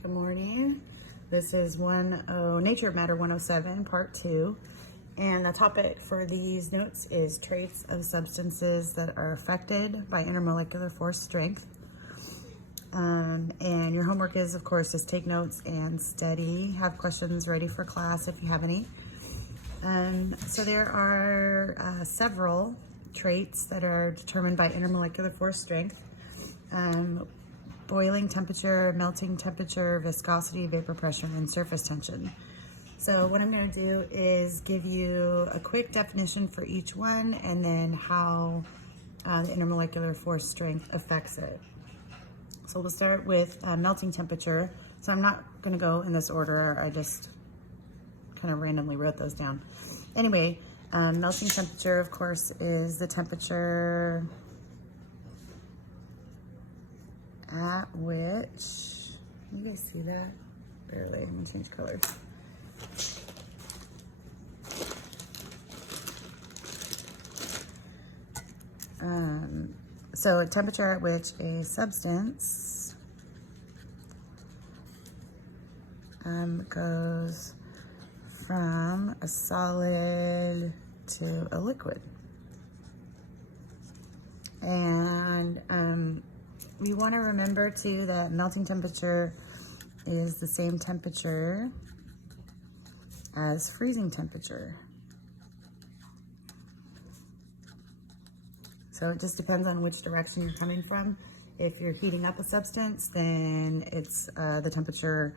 Good morning. This is Nature Matter 107, part 2. And the topic for these notes is traits of substances that are affected by intermolecular force strength. And your homework is, of course, just take notes and study. Have questions ready for class if you have any. So there are several traits that are determined by intermolecular force strength. Boiling temperature, melting temperature, viscosity, vapor pressure, and surface tension. So what I'm going to do is give you a quick definition for each one and then how the intermolecular force strength affects it. So we'll start with melting temperature. So I'm not going to go in this order. I just kind of randomly wrote those down. Anyway, melting temperature, of course, is the temperature at which, you guys see that? Barely, I'm gonna change colors. So a temperature at which a substance goes from a solid to a liquid. And we want to remember too that melting temperature is the same temperature as freezing temperature. So it just depends on which direction you're coming from. If you're heating up a substance, then it's the temperature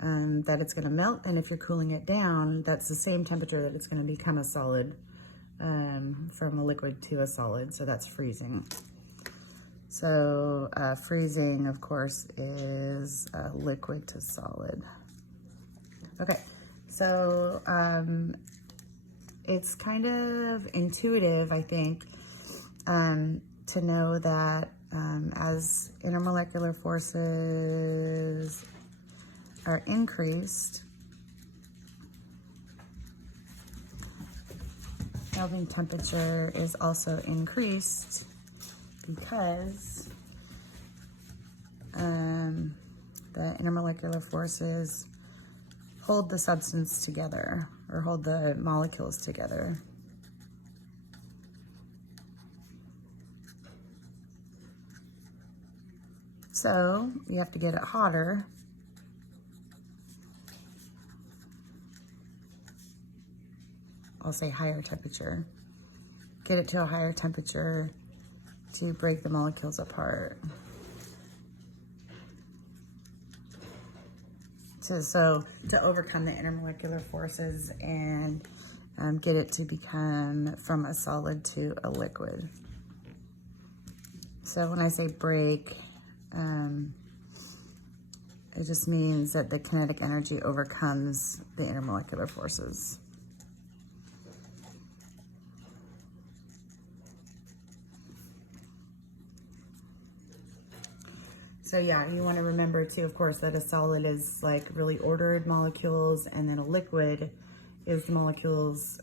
that it's going to melt. And if you're cooling it down, that's the same temperature that it's going to become a solid, from a liquid to a solid. So that's freezing. So freezing, of course, is liquid to solid. Okay, so it's kind of intuitive, I think, to know that as intermolecular forces are increased, melting temperature is also increased because the intermolecular forces hold the substance together or hold the molecules together. So you have to get it hotter. I'll say higher temperature. Get it to a higher temperature to break the molecules apart. So to overcome the intermolecular forces and get it to become from a solid to a liquid. So when I say break, it just means that the kinetic energy overcomes the intermolecular forces. So yeah, you want to remember too, of course, that a solid is like really ordered molecules, and then a liquid is the molecules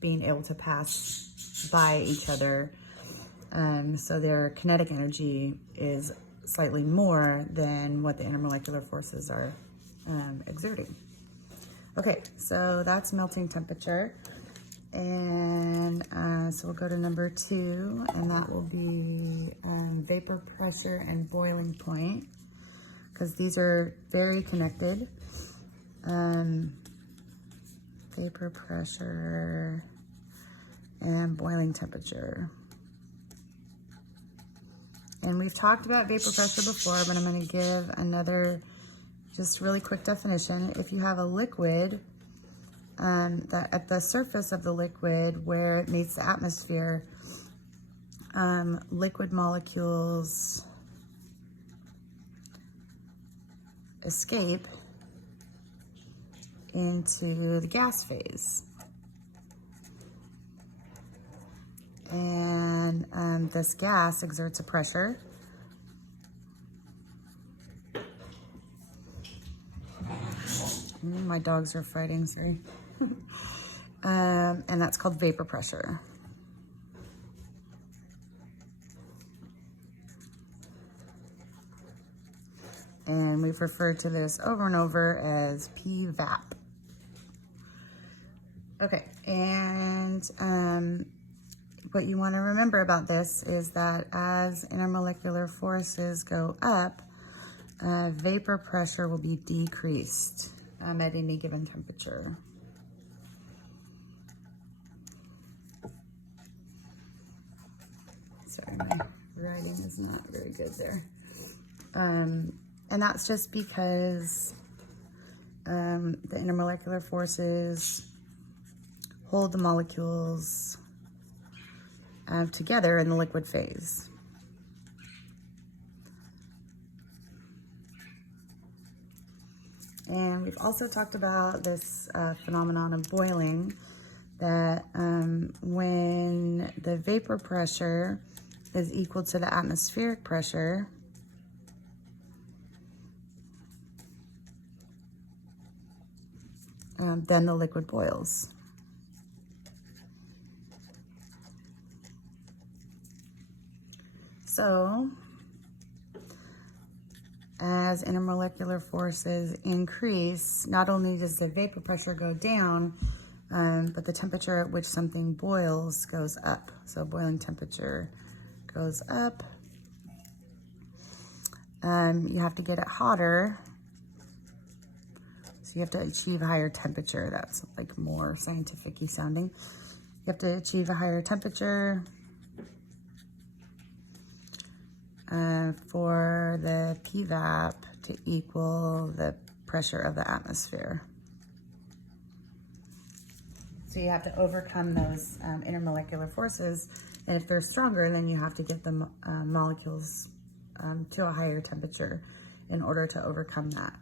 being able to pass by each other. So their kinetic energy is slightly more than what the intermolecular forces are exerting. Okay, so that's melting temperature. And so we'll go to number 2, and that will be vapor pressure and boiling point, because these are very connected. Vapor pressure and boiling temperature. And we've talked about vapor pressure before, but I'm going to give another just really quick definition. If you have a liquid, that at the surface of the liquid where it meets the atmosphere, liquid molecules escape into the gas phase. And this gas exerts a pressure. My dogs are fighting, sorry. And that's called vapor pressure. And we've referred to this over and over as PVAP. Okay, and what you want to remember about this is that as intermolecular forces go up, vapor pressure will be decreased at any given temperature. Sorry, my writing is not very good there. And that's just because the intermolecular forces hold the molecules together in the liquid phase. And we've also talked about this phenomenon of boiling, that when the vapor pressure is equal to the atmospheric pressure, then the liquid boils. So, as intermolecular forces increase, not only does the vapor pressure go down, but the temperature at which something boils goes up. So boiling temperature goes up. You have to get it hotter. So you have to achieve a higher temperature. That's like more scientific-y sounding. You have to achieve a higher temperature for the PVAP to equal the pressure of the atmosphere. So you have to overcome those intermolecular forces, and if they're stronger, then you have to get the molecules to a higher temperature in order to overcome that.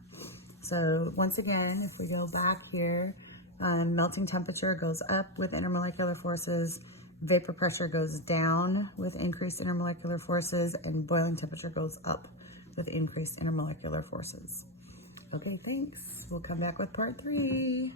So once again, if we go back here, melting temperature goes up with intermolecular forces, vapor pressure goes down with increased intermolecular forces, and boiling temperature goes up with increased intermolecular forces. Okay, thanks. We'll come back with part 3.